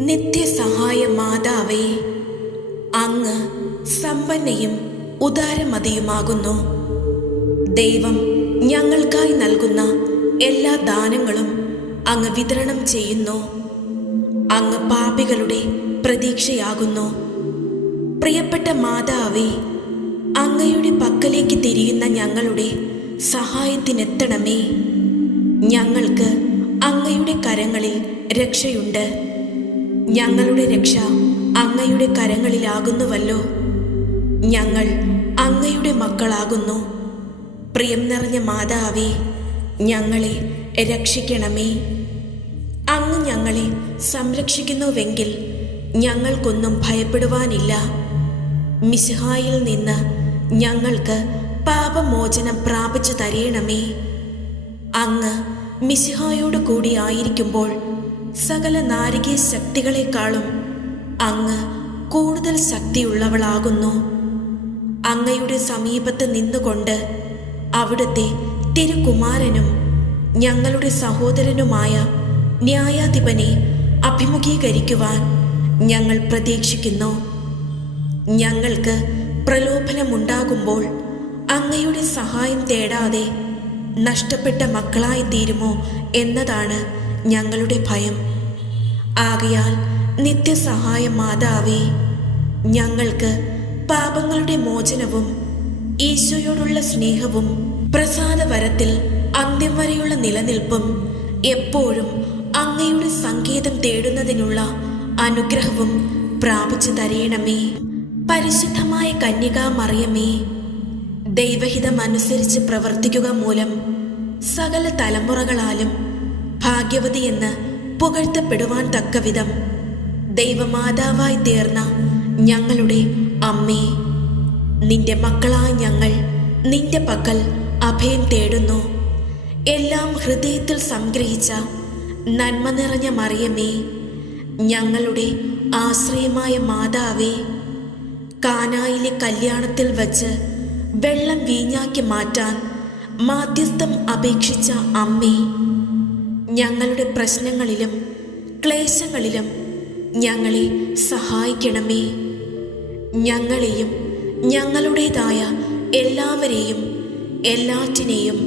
നിത്യസഹായ മാതാവേ അങ്ങ് സമ്പന്നയും ഉദാരമതിയുമാകുന്നു. ദൈവം ഞങ്ങൾക്കായി നൽകുന്ന എല്ലാ ദാനങ്ങളും അങ്ങ് വിതരണം ചെയ്യുന്നു. അങ്ങ് പാപികളുടെ പ്രതീക്ഷയാകുന്നു. പ്രിയപ്പെട്ട മാതാവേ അങ്ങയുടെ പക്കലേക്ക് തിരിയുന്ന ഞങ്ങളുടെ സഹായത്തിനെത്തണമേ. ഞങ്ങൾക്ക് അങ്ങയുടെ കരങ്ങളിൽ രക്ഷയുണ്ട്. ഞങ്ങളുടെ രക്ഷ അങ്ങയുടെ കരങ്ങളിലാകുന്നുവല്ലോ. ഞങ്ങൾ അങ്ങയുടെ മക്കളാകുന്നു. പ്രിയം നിറഞ്ഞ മാതാവേ ഞങ്ങളെ രക്ഷിക്കണമേ. അങ്ങ് ഞങ്ങളെ സംരക്ഷിക്കുന്നുവെങ്കിൽ ഞങ്ങൾക്കൊന്നും ഭയപ്പെടുവാനില്ല. മിസ്ഹായിൽ നിന്ന് ഞങ്ങൾക്ക് പാപമോചനം പ്രാപിച്ചു തരയണമേ അങ്ങ് മിസ്ഹായോട് കൂടി ആയിരിക്കുമ്പോൾ സകല നാരികീയ ശക്തികളെക്കാളും അങ്ങ് കൂടുതൽ ശക്തിയുള്ളവളാകുന്നു. അങ്ങയുടെ സമീപത്ത് നിന്നുകൊണ്ട് അവിടുത്തെ തിരുകുമാരനും ഞങ്ങളുടെ സഹോദരനുമായ ന്യായാധിപനെ അഭിമുഖീകരിക്കുവാൻ ഞങ്ങൾ പ്രതീക്ഷിക്കുന്നു. ഞങ്ങൾക്ക് പ്രലോഭനമുണ്ടാകുമ്പോൾ അങ്ങയുടെ സഹായം തേടാതെ നഷ്ടപ്പെട്ട മക്കളായി തീരുമോ എന്നതാണ് ഞങ്ങളുടെ ഭയം. ആകയാൽ നിത്യസഹായ മാതാവേ ഞങ്ങൾക്ക് പാപങ്ങളുടെ മോചനവും ഈശോയോടുള്ള സ്നേഹവും പ്രസാദവരത്തിൽ അന്ത്യം വരെയുള്ള നിലനിൽപ്പും എപ്പോഴും അങ്ങയുടെ സങ്കേതം തേടുന്നതിനുള്ള അനുഗ്രഹവും പ്രാപിച്ചു തരയണമേ പരിശുദ്ധമായ കന്യകാ മറിയമേ ദൈവഹിതമനുസരിച്ച് പ്രവർത്തിക്കുക മൂലം സകല തലമുറകളാലും ഭാഗ്യവതി എന്ന് പുകഴ്ത്തപ്പെടുവാൻ തക്കവിധം. ദൈവമാതാവായി തീർന്ന ഞങ്ങളുടെ അമ്മേ നിന്റെ മക്കളായ ഞങ്ങൾ നിന്റെ പക്കൽ അഭയം തേടുന്നു. എല്ലാം ഹൃദയത്തിൽ സംഗ്രഹിച്ച നന്മ നിറഞ്ഞ മറിയമേ ഞങ്ങളുടെ ആശ്രയമായ മാതാവേ കാനായിലെ കല്യാണത്തിൽ വച്ച് വെള്ളം വീഞ്ഞാക്കി മാറ്റാൻ മാധ്യസ്ഥം അപേക്ഷിച്ച അമ്മേ ഞങ്ങളുടെ പ്രശ്നങ്ങളിലും ക്ലേശങ്ങളിലും ഞങ്ങളെ സഹായിക്കണമേ. ഞങ്ങളെയും ഞങ്ങളുടേതായ എല്ലാവരെയും എല്ലാറ്റിനെയും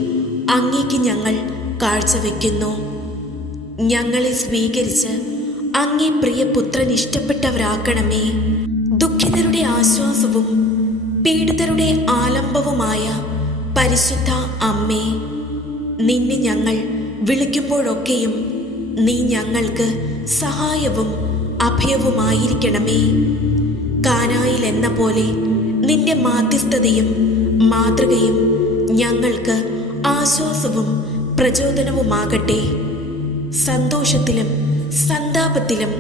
അങ്ങേക്ക് ഞങ്ങൾ കാഴ്ചവെക്കുന്നു. ഞങ്ങളെ സ്വീകരിച്ച് അങ്ങേ പ്രിയ പുത്രൻ ഇഷ്ടപ്പെട്ടവരാക്കണമേ. ദുഃഖിതരുടെ ആശ്വാസവും പീഡിതരുടെ ആലംബവുമായ പരിശുദ്ധ അമ്മേ നിന്നെ ഞങ്ങൾ വിളിക്കുമ്പോഴൊക്കെയും നീ ഞങ്ങൾക്ക് സഹായവും അഭയവുമായിരിക്കണമേ. കാനായിൽ എന്ന പോലെ നിന്റെ മാധ്യസ്ഥതയും മാതൃകയും ഞങ്ങൾക്ക് ആശ്വാസവും പ്രചോദനവുമാകട്ടെ. സന്തോഷത്തിലും സന്താപത്തിലും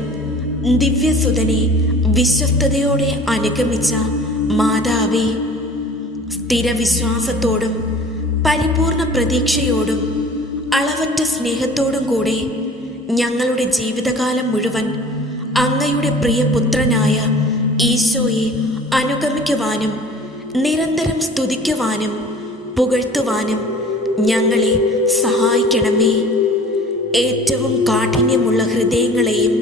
ദിവ്യസുതനെ വിശ്വസ്തയോടെ അനുഗമിച്ച മാതാവേ സ്ഥിരവിശ്വാസത്തോടും പരിപൂർണ പ്രതീക്ഷയോടും അളവറ്റ സ്നേഹത്തോടും കൂടെ ഞങ്ങളുടെ ജീവിതകാലം മുഴുവൻ അങ്ങയുടെ പ്രിയപുത്രനായ ഈശോയെ അനുഗമിക്കുവാനും നിരന്തരം സ്തുതിക്കുവാനും പുകഴ്ത്തുവാനും ഞങ്ങളെ സഹായിക്കണമേ. ഏറ്റവും കാഠിന്യമുള്ള ഹൃദയങ്ങളെയും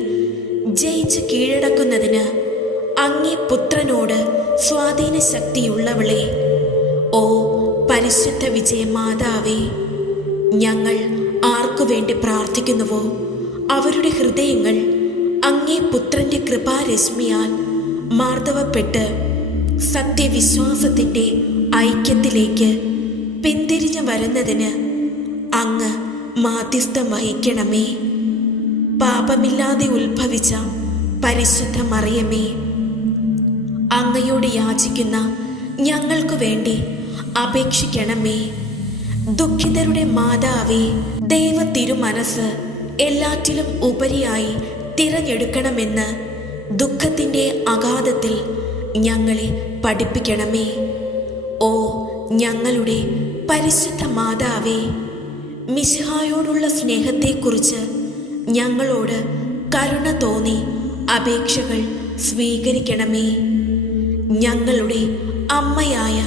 ജയിച്ച് കീഴടക്കുന്നതിന് അങ്ങേ പുത്രനോട് സ്വാധീന ശക്തിയുള്ളവളെ ഓ പരിശുദ്ധ വിജയമാതാവേ ഞങ്ങൾ ആർക്കുവേണ്ടി പ്രാർത്ഥിക്കുന്നുവോ? അവരുടെ ഹൃദയങ്ങൾ അങ്ങേ പുത്രന്റെ കൃപാരശ്മിയാൽ മാർദ്ദവപ്പെട്ട് സത്യവിശ്വാസത്തിന്റെ ഐക്യത്തിലേക്ക് പിന്തിരിഞ്ഞു വരുന്നതിന് അങ്ങ് മാധ്യസ്ഥം വഹിക്കണമേ. പാപമില്ലാതെ ഉത്ഭവിച്ച പരിശുദ്ധ മറിയമേ അങ്ങയോട് യാചിക്കുന്ന ഞങ്ങൾക്കു വേണ്ടി അപേക്ഷിക്കണമേ. ദുഃഖിതരുടെ മാതാവേ ദൈവ തിരുമനസ് എല്ലാറ്റിലും ഉപരിയായി തിരഞ്ഞെടുക്കണമെന്ന് ദുഃഖത്തിന്റെ അഗാധത്തിൽ ഞങ്ങളെ പഠിപ്പിക്കണമേ. ഓ ഞങ്ങളുടെ പരിശുദ്ധ മാതാവേ മിശിഹായോടുള്ള സ്നേഹത്തെക്കുറിച്ച് ഞങ്ങളോട് കരുണ തോന്നി അപേക്ഷകൾ സ്വീകരിക്കണമേ. ഞങ്ങളുടെ അമ്മയായ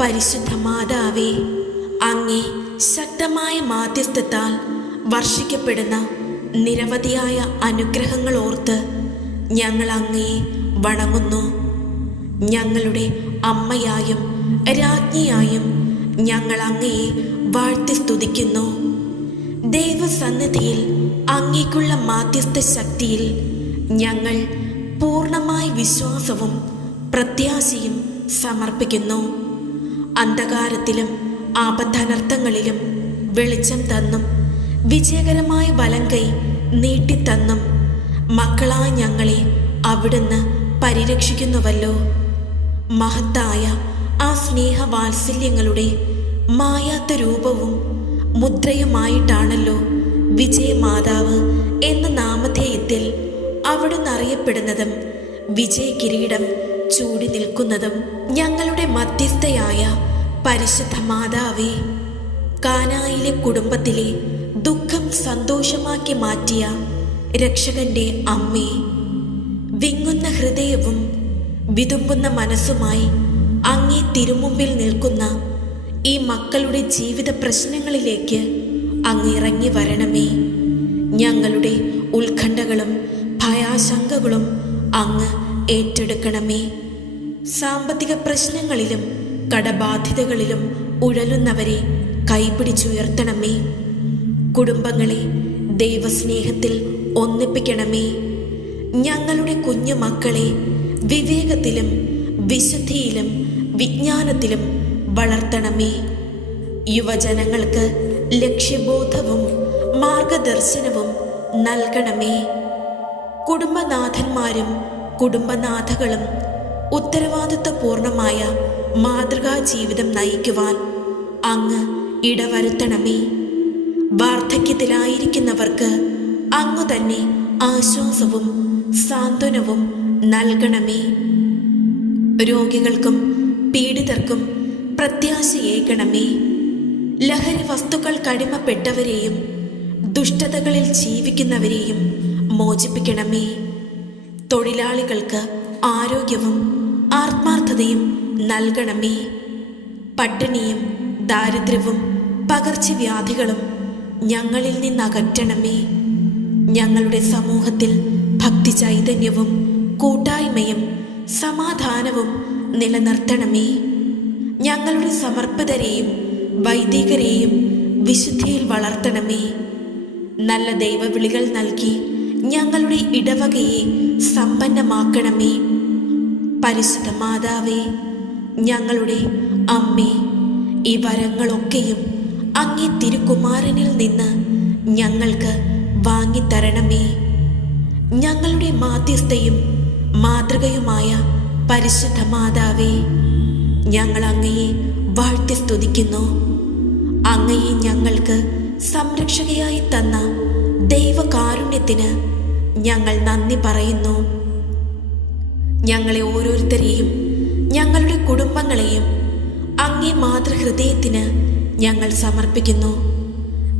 പരിശുദ്ധ മാതാവേ അങ്ങേ ശക്തമായ മാധ്യസ്ഥത്താൽ വർഷിക്കപ്പെടുന്ന നിരവധിയായ അനുഗ്രഹങ്ങൾ ഓർത്ത് ഞങ്ങൾ അങ്ങയെ വണങ്ങുന്നു. ഞങ്ങളുടെ അമ്മയായും രാജ്ഞിയായും ഞങ്ങൾ അങ്ങയെ വാഴ്ത്തി സ്തുതിക്കുന്നു. ദൈവസന്നിധിയിൽ അങ്ങേക്കുള്ള മാധ്യസ്ഥ ശക്തിയിൽ ഞങ്ങൾ പൂർണമായ വിശ്വാസവും പ്രത്യാശയും സമർപ്പിക്കുന്നു. അന്ധകാരത്തിലും ആപത്തനർത്ഥങ്ങളിലും വെളിച്ചം തന്നും വിജയകരമായ വലം കൈ നീട്ടിത്തന്നും മക്കളായ ഞങ്ങളെ അവിടുന്ന് പരിരക്ഷിക്കുന്നുവല്ലോ. മഹത്തായ ആ സ്നേഹവാത്സല്യങ്ങളുടെ മായാത്ത രൂപവും മുദ്രയുമായിട്ടാണല്ലോ വിജയമാതാവ് എന്ന നാമധേയത്തിൽ അവിടുന്ന് അറിയപ്പെടുന്നതും വിജയ കിരീടം ചൂടി നിൽക്കുന്നതും ഞങ്ങളുടെ മധ്യസ്ഥയായ പരിശുദ്ധ മാതാവേ കാനായിലെ കുടുംബത്തിലെ ദുഃഖം സന്തോഷമാക്കി മാറ്റിയ രക്ഷകന്റെ അമ്മേ വിങ്ങുന്ന ഹൃദയവും വിതുമ്പുന്ന മനസ്സുമായി അങ്ങേ തിരുമുമ്പിൽ നിൽക്കുന്ന ഈ മക്കളുടെ ജീവിത പ്രശ്നങ്ങളിലേക്ക് അങ്ങിറങ്ങി വരണമേ. ഞങ്ങളുടെ ഉത്കണ്ഠകളും ഭയാശങ്കകളും അങ്ങ് ഏറ്റെടുക്കണമേ. സാമ്പത്തിക പ്രശ്നങ്ങളിലും കടബാധ്യതകളിലും ഉഴലുന്നവരെ കൈപിടിച്ചുയർത്തണമേ. കുടുംബങ്ങളെ ദൈവസ്നേഹത്തിൽ ഒന്നിപ്പിക്കണമേ. ഞങ്ങളുടെ കുഞ്ഞു മക്കളെ വിവേകത്തിലും വിശുദ്ധിയിലും വിജ്ഞാനത്തിലും വളർത്തണമേ. യുവജനങ്ങൾക്ക് ലക്ഷ്യബോധവും മാർഗദർശനവും നൽകണമേ. കുടുംബനാഥന്മാരും കുടുംബനാഥകളും ഉത്തരവാദിത്വപൂർണമായ മാതൃകാ ജീവിതം നയിക്കുവാൻ അങ്ങ് ഇടവരുത്തണമേ. വാർദ്ധക്യത്തിലായിരിക്കുന്നവർക്ക് അങ്ങു തന്നെ ആശ്വാസവും സാന്ത്വനവും നൽകണമേ. രോഗികൾക്കും പീഡിതർക്കും പ്രത്യാശയേകണമേ ലഹരി വസ്തുക്കൾ കടിമപ്പെട്ടവരെയും ദുഷ്ടതകളിൽ ജീവിക്കുന്നവരെയും മോചിപ്പിക്കണമേ. തൊഴിലാളികൾക്ക് ആരോഗ്യവും ആത്മാർത്ഥതയും നൽകണമേ. പട്ടിണിയും ദാരിദ്ര്യവും പകർച്ചവ്യാധികളും ഞങ്ങളിൽ നിന്നകറ്റണമേ. ഞങ്ങളുടെ സമൂഹത്തിൽ ഭക്തി ചൈതന്യവും കൂട്ടായ്മയും സമാധാനവും നിലനിർത്തണമേ. ഞങ്ങളുടെ സമർപ്പിതരെയും വൈദികരെയും വിശുദ്ധിയിൽ വളർത്തണമേ. നല്ല ദൈവവിളികൾ നൽകി ഞങ്ങളുടെ ഇടവകയെ സമ്പന്നമാക്കണമേ. പരിശുദ്ധ മാതാവേ ഞങ്ങളുടെ അമ്മേ ഈ വരങ്ങളൊക്കെയും അങ്ങേ തിരുകുമാരനിൽ നിന്ന് ഞങ്ങൾക്ക് വാങ്ങിത്തരണമേ. ഞങ്ങളുടെ മാധ്യസ്ഥയും മാതൃകയുമായ പരിശുദ്ധ മാതാവേ ഞങ്ങൾ അങ്ങയെ വാഴ്ത്തി സ്തുതിക്കുന്നു. അങ്ങയെ ഞങ്ങൾക്ക് സംരക്ഷകയായി തന്ന ദൈവകാരുണ്യത്തിന് ഞങ്ങൾ നന്ദി പറയുന്നു. ഞങ്ങളെ ഓരോരുത്തരെയും ഞങ്ങളുടെ കുടുംബങ്ങളെയും അങ്ങേ മാതൃഹൃദയത്തിന് ഞങ്ങൾ സമർപ്പിക്കുന്നു.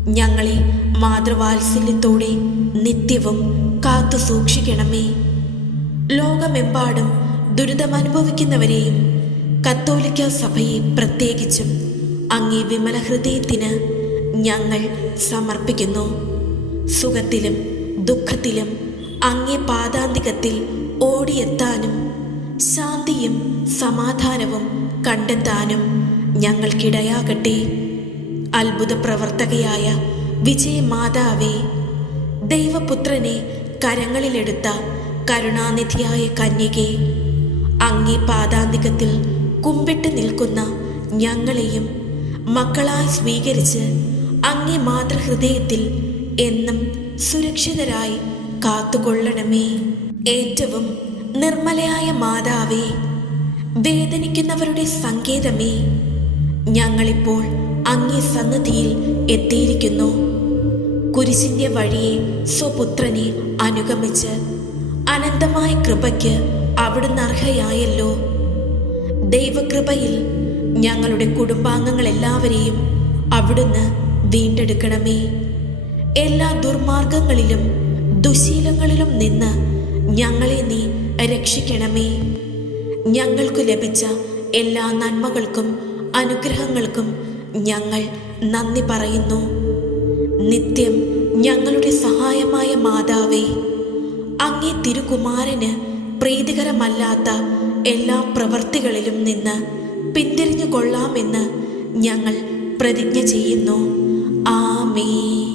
ഞങ്ങളെ മാതൃവാത്സല്യത്തോടെ നിത്യവും കാത്തു സൂക്ഷിക്കണമേ. ലോകമെമ്പാടും ദുരിതമനുഭവിക്കുന്നവരെയും കത്തോലിക്ക സഭയെ പ്രത്യേകിച്ചും അങ്ങേ വിമല ഹൃദയത്തിന് ഞങ്ങൾ സമർപ്പിക്കുന്നു. സുഖത്തിലും ദുഃഖത്തിലും അങ്ങേ പാതാന്തികത്തിൽ ഓടിയെത്താനും ശാന്തിയും സമാധാനവും കണ്ടെത്താനും ഞങ്ങൾക്കിടയാകട്ടെ. അത്ഭുത പ്രവർത്തകയായ വിജയമാതാവേ ദൈവപുത്രനെ കരങ്ങളിലെടുത്ത കരുണാനിധിയായ കന്യകെ അങ്ങേ പാദാന്തികത്തിൽ കുമ്പിട്ട് നിൽക്കുന്ന ഞങ്ങളെയും മക്കളായി സ്വീകരിച്ച് അങ്ങേ മാതൃഹൃദയത്തിൽ എന്നും സുരക്ഷിതരായി കാത്തുകൊള്ളണമേ. ഏറ്റവും നിർമ്മലയായ മാതാവേ വേദനിക്കുന്നവരുടെ സങ്കേതമേ ഞങ്ങളിപ്പോൾ അങ്ങേ സന്നിധിയിൽ എത്തിയിരിക്കുന്നു. കുരിശിന്റെ വഴിയെ സ്വപുത്രനെ അനുഗമിച്ച് അനന്തമായ കൃപയ്ക്ക് അവിടുന്ന് അർഹയായല്ലോ. ദൈവകൃപയിൽ ഞങ്ങളുടെ കുടുംബാംഗങ്ങളെല്ലാവരെയും അവിടുന്ന് വീണ്ടെടുക്കണമേ. എല്ലാ ദുർമാർഗങ്ങളിലും ദുശീലങ്ങളിലും നിന്ന് ഞങ്ങളെ നീ രക്ഷിക്കണമേ. ഞങ്ങൾക്ക് ലഭിച്ച എല്ലാ നന്മകൾക്കും അനുഗ്രഹങ്ങൾക്കും ഞങ്ങൾ നന്ദി പറയുന്നു. നിത്യം ഞങ്ങളുടെ സഹായമായ മാതാവേ അങ്ങേ തിരുകുമാരന് പ്രീതികരമല്ലാത്ത എല്ലാ പ്രവൃത്തികളിലും നിന്ന് പിന്തിരിഞ്ഞു കൊള്ളാമെന്ന് ഞങ്ങൾ പ്രതിജ്ഞ ചെയ്യുന്നു. ആമേ